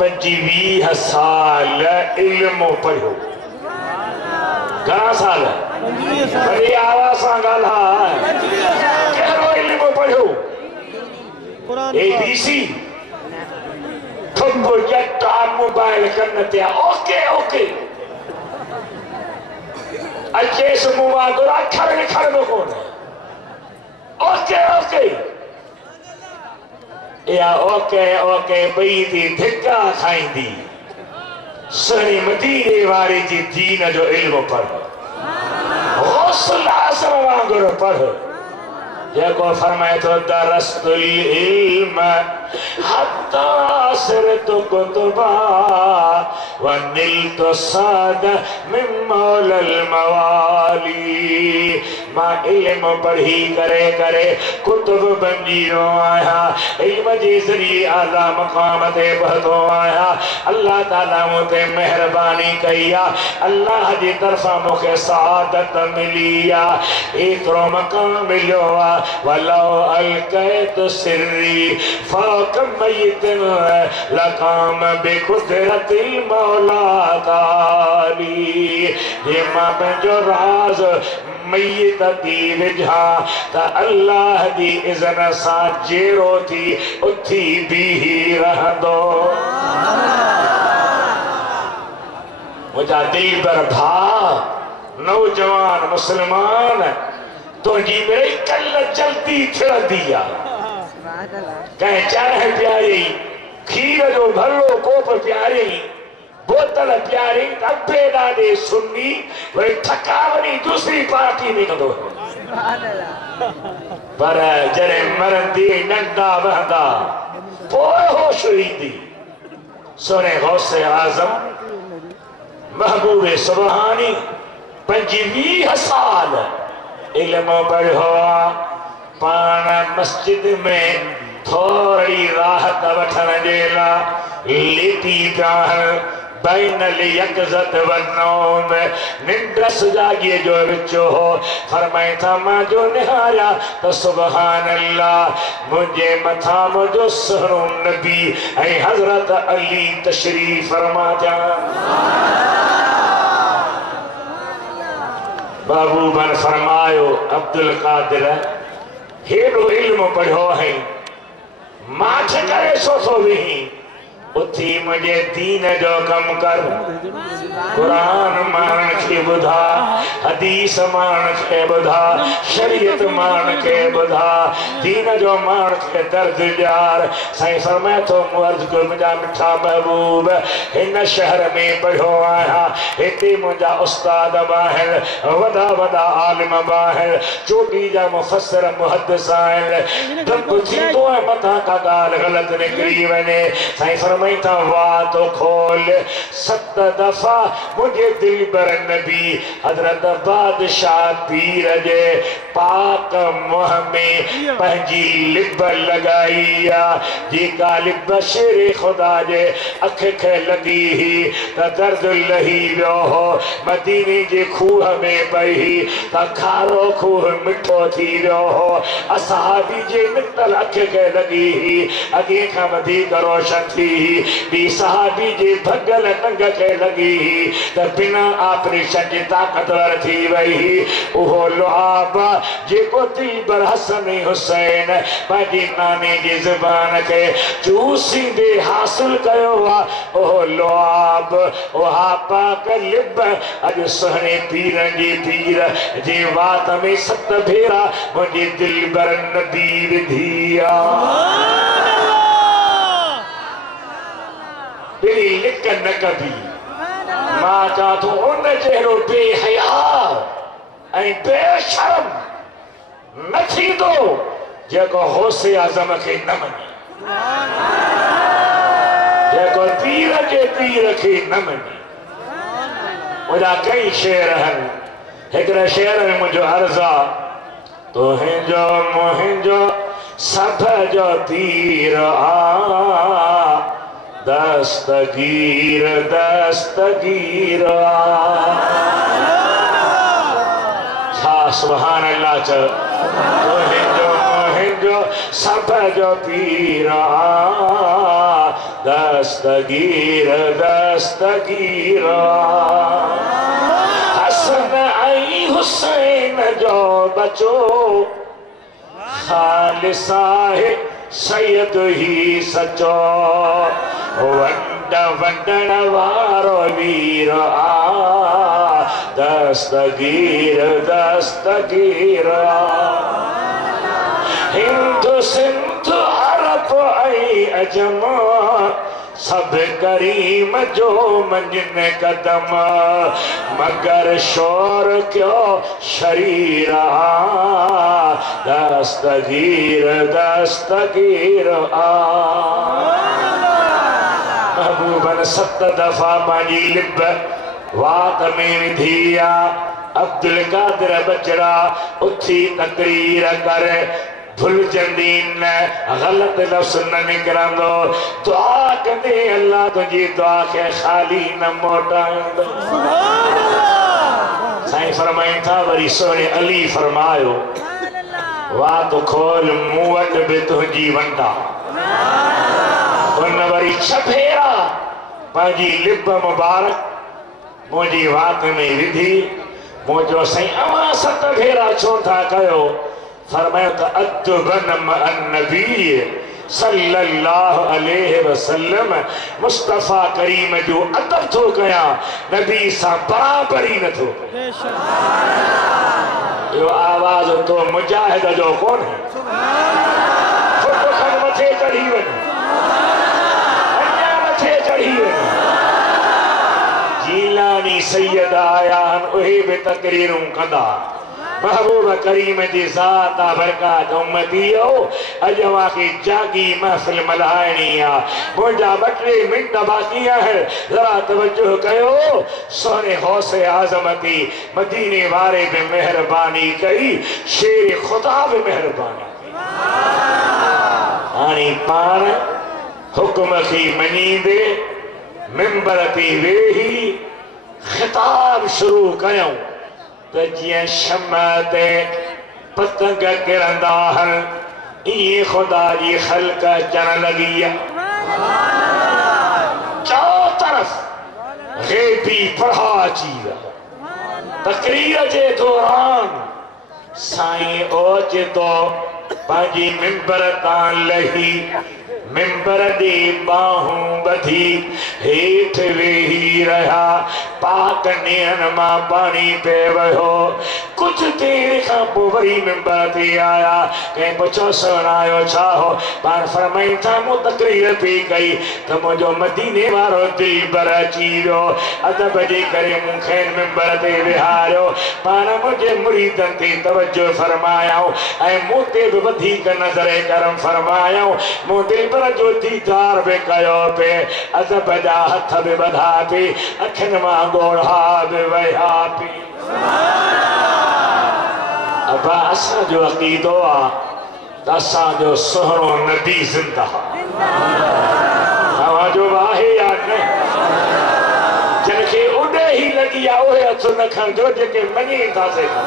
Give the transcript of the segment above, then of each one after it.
25 साल इल्म पढ़ो घणा साल बड़ी आवाज सां ॻाल्हाए कहिड़ो इल्म पढ़ो ABC थुप जट्टा मोबाइल कन ते ओके ओके अचेस मुंह मां अखर लिखण में कोन ओके ओके या ओके ओके बई थी धिका खाईंदी सही मदीने वारे जी दीन जो इल्म पढ़ गौसुल आज़म वांगुरु पढ़ जेको फरमाए तो दरस्तुल इल्म हत्ता सिरतु कुतुबा व निलतु साद मिन मौलल मवाली मां इल्म पढ़ी करे करे कुतुब बनी वियो आहियां इल्म जे ज़रिए आला मक़ाम ते पहुतो आहियां अल्लाह ताला मूं ते मेहरबानी कई आहे अल्लाह जी तरफ़ां मूंखे सआदत मिली आहे एतिरो मक़ाम मिलियो आहे वलो अलकैत सिर्री फौक मय्यतिन लकाम बिकुदरतिल मौला ताली ये मां पंहिंजो राज़ मय्यत दी विझा त अल्लाह दी इज़न सां जेरो थी उथी बीही रहंदो मुंहिंजा दिलबर भाउ नौजवान मुस्लमान तुझी मेरी कल जल्दी थिरंदी आहे कंहिं चांहि पियारी खीर जो भलो कोप पियारी बोतल प्यारी अब्बे ॾाॾे सुन्नी वरी थकावनी दूसरी पार्टी में कंदो पर जॾहिं मरंदी नंढा वहंदा पोइ होश ईंदी सोने गौसे आज़म महबूबे सुबहानी 25 साल इल्म पढ़ो पाण मस्जिद में थोड़ी राहत वठण जे लाइ लेटी पिया बैनल यक़ज़त व नौम निंड्रस जाॻीअ जो विचो हो फरमाए था मां जो निहारिया त सुभान अल्लाह मुंहिंजे मथां मुंहिंजो सुहिणो नबी ऐं हज़रत अली तशरीफ़ फरमा थिया बाबू बन फरमायो अब्दुल कादिर हेॾो इल्म पढ़ियो है माठ करे सोचो वेही उथी मुझे दीन जो कम कर कुरान मान के बुधा हदीस मान के बुधा शरीयत मान के बुधा दीन जो मान के दर्द जार साईं फरमाए तो मुअर्ज को मुझा मिठा महबूब इन शहर में पढ़ो आया हिते मुझा उस्ताद बाहिर वदा वदा आलिम बाहिर चोटी जा मुफस्सिर मुहद्दिस आहिनि दब थी तो मथा का गाल गलत निकरी वने साईं फरमाए वाह तो खोल 7 दफा मुझे दिल बर नबी हजरत बादशाह पीर जे पाक मुह में पंहिंजी लिब लगाई जेका लिब शेर खुदा जे अख खे लगी ही त दर्द लही वियो हो मदीने जे खूह में पई त खारो खूह मिठो थी वियो हो असहाबी जे मितल अख खे लगी ही अगे खां वधीक रोशन थी बी सहाबी जे भगल नंग के लगी त बिना ऑपरेशन जी ताकतवर थी वही ओहो लुआब जेको दिलबर हसन हुसैन पंहिंजी नाने जी ज़बान के चूसींदे हासिल कयो ओहो लुआब ओहा पाक लिब अॼु सुहिणे पीरनि जी पीर जे वात में 7 भेरा मुंहिंजे दिलबर नबी विधी बिली लिक न कबी मां चवां थो उन जहिड़ो बेहया ऐं बेशर्म न थींदो जेको गौसे आज़म खे न मञे जेको पीर जे पीर खे न मञे मुंहिंजा कई शेर आहिनि हिकिड़े शेर में मुंहिंजो अर्ज़ु आहे तुंहिंजो मुंहिंजो सभ जो पीर आ दस्तगीर दस्तगीर छा सुभान अल्लाह चओ तुंहिंजो मुंहिंजो सभ जो पीर आ दस्तगीर दस्तगीर हसन आई हुसैन जो बचो खालिसा है सैयद ही सचो वंड वंडण वारो वीर आ दस्तगीर दस्तगीर हिंदु सिंधु अरब ऐं अजम सब करीम जो मंजन कदम मगर शोर क्यों शरीर दस्तगीर दस्तगीर महबूबन 7 दफा मांजी लिब वात में विधिया अब्दुल कादिर बचड़ा उथी तकरीर करे भुलजंदीन गलत लफ्ज़ न निकरंदो दुआ कंदे अल्लाह तुझी दुआ के खाली न मोटाईंदो सुभान अल्लाह साईं फरमाइन था वरी सोने अली फरमायो वाह तो खोल मुंह वट बि तुझी वंडा उन वरी छफेरा पंहिंजी लिब मुबारक मुंहिंजी वात में विधी मुंहिंजो साईं अवां 7 भेरा छो था कयो फरमायो त अदबन मअन नबी सल्लल्लाहु अलैहि वसल्लम मुस्तफा करीम जो अदब थो कया नबी सा बराबरी न थो यो आवाज तो मुजाहिद जो कोन फुट खन मथे चढ़ी वन अन्या मथे चढ़ी वन जीलानी सैयद आया उहे भी तकरीरूं कंदा महबूब करीम जी ज़ात बरकत उम्मतियो अजवा की जागी महफिल मल्हाइणी आ मुंहिंजा 2-3 मिनट बाकी है जरा तवज्जो कयो सोने हौसे आजमती मदीने वारे पे मेहरबानी कई शेर खुदा भी मेहरबानी आनी पान हुक्म की मनींदे मिंबर ते वेही खिताब शुरू कयूं तो जिया शम्मा ते पतंग किरंदा हन ये खुदा जी खल्क चन लगी चारों तरफ गैबी पढ़ा चीज तकरीर के दौरान साईं ओच तो पाजी मिंबर तां लही मिंबर दी बाहूं बधी हेठ वेही रहा पाक नेहन मां पानी पे वहो कुछ देर खां पोइ वरी मिंबर ते आया कंहिं पुछो सुणायो छा हो पाण फरमाई था मूं तकरीर पई कई त मुंहिंजो मदीने वारो दिलबर अची वियो अदब जे करे मूंखे मिंबर ते विहारियो पाण मुंहिंजे मुरीदनि ते तवजो फरमायाऊं ऐं मूं ते बि वधीक नज़र करम फरमायाऊं मूं दिलबर जो दीदार भी कयो पे अदब जा हथ भी बधा पे अखिन मां गोढ़ा भी वहा पे अबा असां जो अकीदो आ असां जो सोहणो नबी जिंदा तव्हां जो आहे या न जिनखे उॾे ही लगी आ उहे हथ न खणजो जेके मञी था सघनि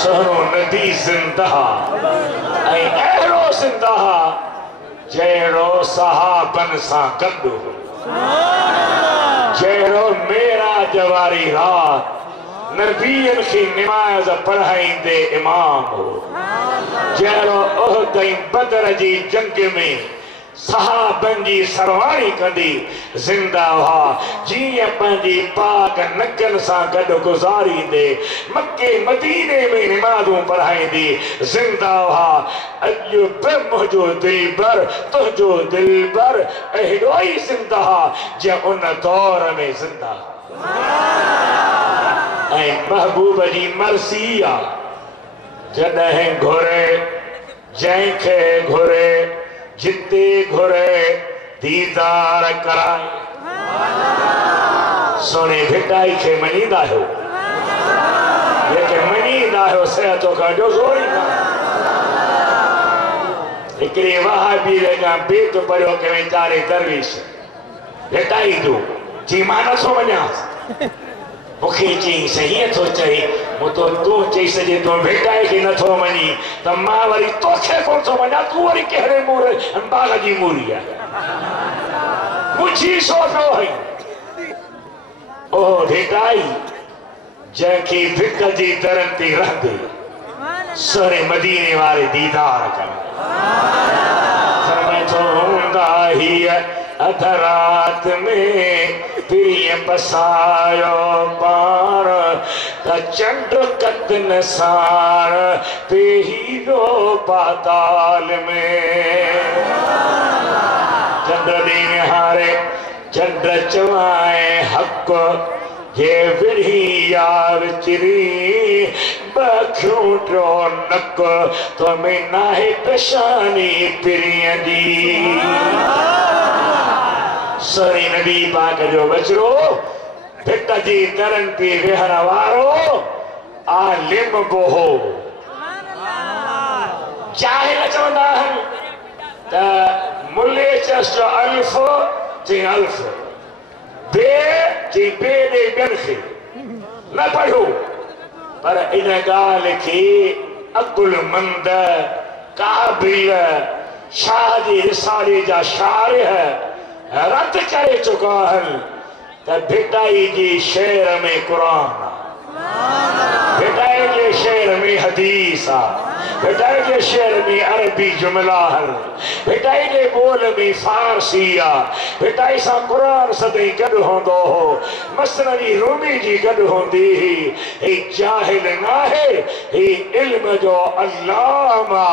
सोहणो नबी जिंदा ऐं अहिड़ो जिंदा जहिड़ो सहाबन सां गॾु जहिड़ो मेराज वारी रात नबीअनि खे निमाज़ पढ़ाईंदे इमाम हो जहिड़ो उहद ऐं बदर जी जंग में सहाबन जी सरवाणी कंदी जिंदा हुआ जीअं पंहिंजी पाक नकन सां गॾु गुज़ारींदे मक्के मदीने में निमाज़ूं पढ़ाईंदी जिंदा हुआ अॼु बि मुंहिंजो दिलबर तुंहिंजो दिलबर अहिड़ो ई जिंदा जो उन दौर में जिंदा ऐं महबूब जी मर्ज़ी आ जॾहिं घुरे जंहिंखे घुरे जिते घुरे दीदार कराए सोने भिटाई के मनीदा हो लेकिन मनीदा हो से तो का जो जोड़ी ना एकरे वहां भी लगा बेत पड़ो के बेचारे दरवेश भिटाई दो जी माना सो वञा मुखे चई सही थो चई मु तो तू चई सजे तो भेटाए के न थो मनी त मां वरी तोखे कोन थो वञा तू वरी कहिड़े मूर बाग जी मूरी आहे मुझी सोचो है ओ भेटाई जैकी भिक जी दरन ते रहंदे सोरे मदीने वाले दीदार कर फरमाए तो हुंदा ही अधरात में प्रिय पसायो पार त चंड कत नसार पे हीरो पाताल में चंद्र दीन हारे चंद्र चवाए हक ये विरही यार चिरी बख्यूं ट्रो नक तो में नाहे पेशानी पिरिय दी सरी नबी पाक जो बचरो भिक जी तरन ते वेहण वारो आलिम बोहो जाहिल चवंदा आहिनि त मुल्ले चस जो अल्फ चे अल्फ बे चे बे दे ॿियनि खे न पढ़ो पर इन ॻाल्हि खे अकुलमंद काबिल शाह जी रिसाले जा शारिह रद्द करे चुका आहिनि त भिटाई जी शेर में क़ुरान भिटाई जे शेर में हदीस भिटाई जे शेर में अरबी जुमला भिटाई जे बोल में फारसी भिटाई सां क़ुरान सदाईं गॾु हूंदो हो मसनवी रूमी जी गॾु हूंदी ही हे जाहिल नाहे हे इल्म जो अल्लामा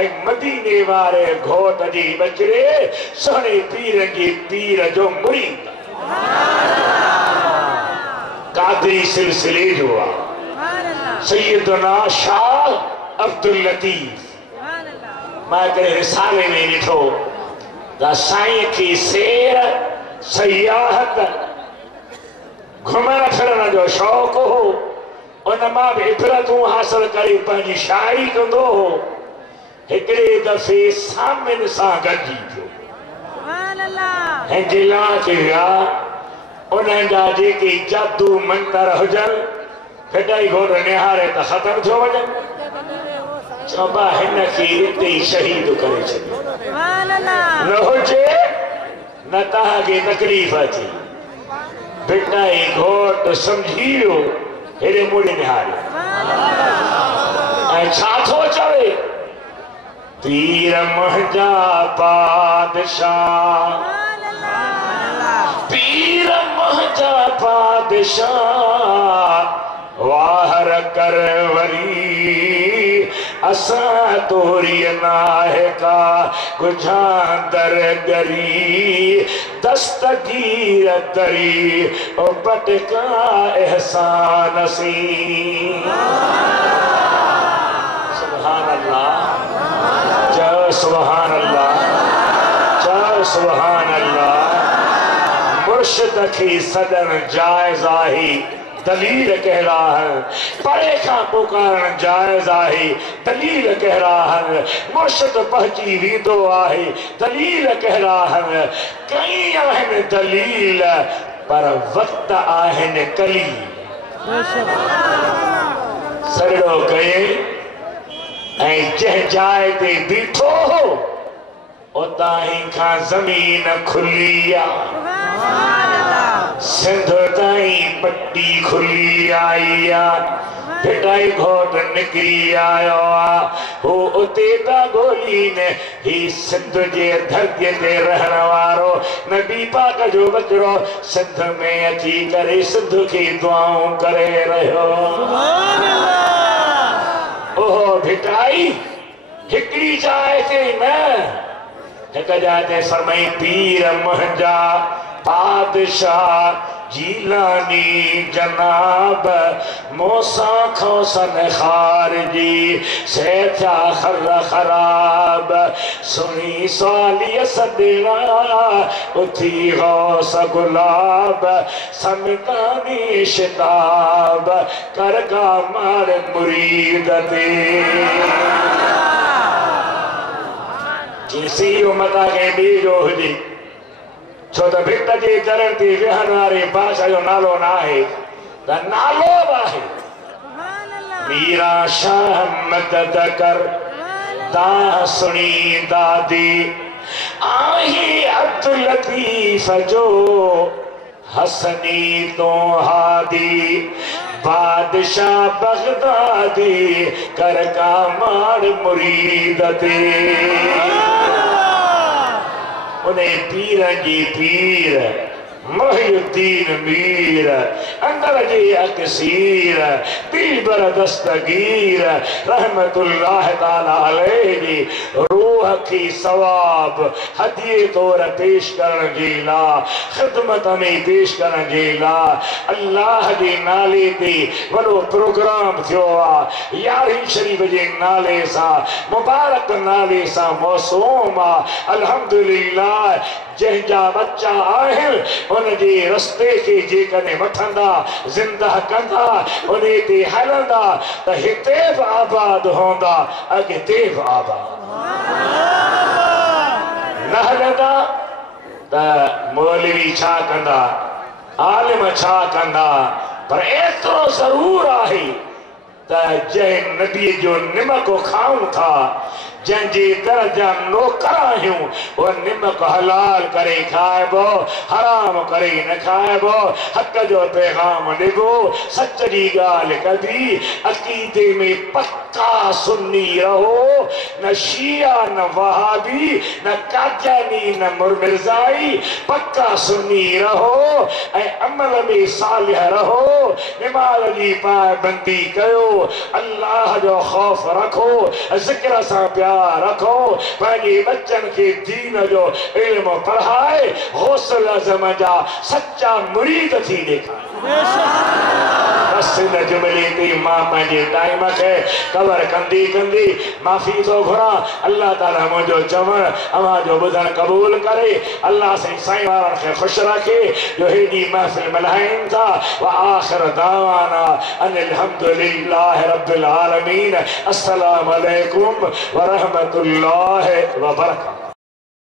ऐं मदीने वारे घोट जी बचड़े सोने पीर जी पीर जो मुरीद कादरी सिलसिले जो सैयदना शाह अब्दुल लतीफ मां करे रिसाले में ॾिठो त साईं खे सैर सियाहत घुमण फिरण जो शौक़ हो उन मां भी इबरतूं हासिल करे पंहिंजी शाइरी कंदो हो हिकिड़े दफ़े सामिन सां गॾिजी पियो ऐं जिला ते विया उन्हनि जा जेके जादू मंतर हुजनि भिटाई घोट निहारे त ख़तम थियो वञनि चवबा हिन खे हिते ई शहीद करे छॾियो न हुजे न तव्हांखे तकलीफ़ अचे भिटाई घोट सम्झी वियो हेॾे मुड़े निहारे ऐं छा थो चवे पीर मुंहिंजा बादशाह पीर मुंहिंजा बादशाह वाहर कर वरी असां तोरी नाहे का गुझांदर गरी दस्तगीर तरी ओ पटका एहसान सी सुभान अल्लाह जय सुभान अल्लाह जय सुभान अल्लाह मुर्शिद की सदन जायज आहे दलील कह रहा है परे का पुकारण जायज आहे दलील कह रहा है मुर्शिद पहुंची वींदो आहे दलील कह रहा है कई आहिनि दलील पर वक्त आहिनि कलील सरड़ो कये ऐं जंहिं जाइ ते बीठो हो उतां ही खां ज़मीन खुली आहे सिंध ताईं पट्टी खुली आई भिटाई घोट निकिरी आयो हो उते ता गोलीन ही सिंध जे धरतीअ ते रहण वारो नबी पाक जो बचड़ो सिंध में अची करे सिंध खे दुआऊं करे रहियो ओहो भिटाई हिकिड़ी जाइ ते न हिक जाइ ते फरमाई पीर मुंहिंजा बादशाह जीलानी जनाब मोसा खोसन खारजी से था खर खराब सुनी सालिय सदना उठी गौस गुलाब समतानी शिताब करगा मार मुरीद दे किसी उम्मता के बीजो हुजी छो त भिक जे दरन ते वेहण वारे बादशाह जो नालो न आहे त नालो आहे मीरा शाह मदद कर दा सुणी दादी आही अब्दुल लतीफ जो हसनी तो हादी बादशाह बगदादी कर का मार मुरीद ते उन्हें पीर जी पीर मोहिउद्दीन मीर अंदर जी अकसीर दिलबर दस्तगीर रहमतुल्लाह ताला अलैहि रूह की सवाब हदिये तौर पेश करण जी ला खिदमत में पेश करण जी ला अल्लाह जे नाले ते वॾो प्रोग्राम थियो आहे 11 शरीफ जे नाले सां मुबारक नाले सां मौसूम आहे अल्हम्दुलिल्लाह जंहिंजा बच्चा आहिनि उनजे रस्ते खे जेकॾहिं वठंदा ज़िंदा कंदा उन ते हलंदा त हिते बि आबाद हूंदा अॻिते बि आबाद न हलंदा त मौलवी छा कंदा आलिम छा कंदा पर एतिरो ज़रूर आहे त जंहिं नबीअ जो निमक खाऊं था जंहिंजे दर जा नौकर आहियूं वो निमक हलाल करे खाइबो हराम करे न खाइबो हक़ जो पैगाम ॾिबो सच जी ॻाल्हि कबी अक़ीदे में पक्का सुन्नी रहो न शिया न वहाबी न कादियानी न मिर्ज़ाई पक्का सुन्नी रहो ऐं अमल में सालिह रहो निमाज़ जी पाबंदी कयो अल्लाह जो खौफ रखो ज़िक्र सां प्यार रखो पंहिंजे बच्चन के दीन जो इल्म पढ़ाए गौसल आज़म जा सच्चा मुरीद थी ॾेखारे बस इन जुमले ते मां पंहिंजे टाइम खे कवर कंदी कंदी माफ़ी थो घुरां अल्लाह ताला मुंहिंजो चवण अव्हां जो ॿुधण क़बूल करे अल्लाह साईं वारनि खे ख़ुशि रखे जो हेॾी महफ़िल मल्हाइनि था व आख़िर दावाना अनिल हम्दुलिल्लाह रब्बिल आलमीन अस्सलामु अलैकुम व रहमतुल्लाहि व बरकातहू।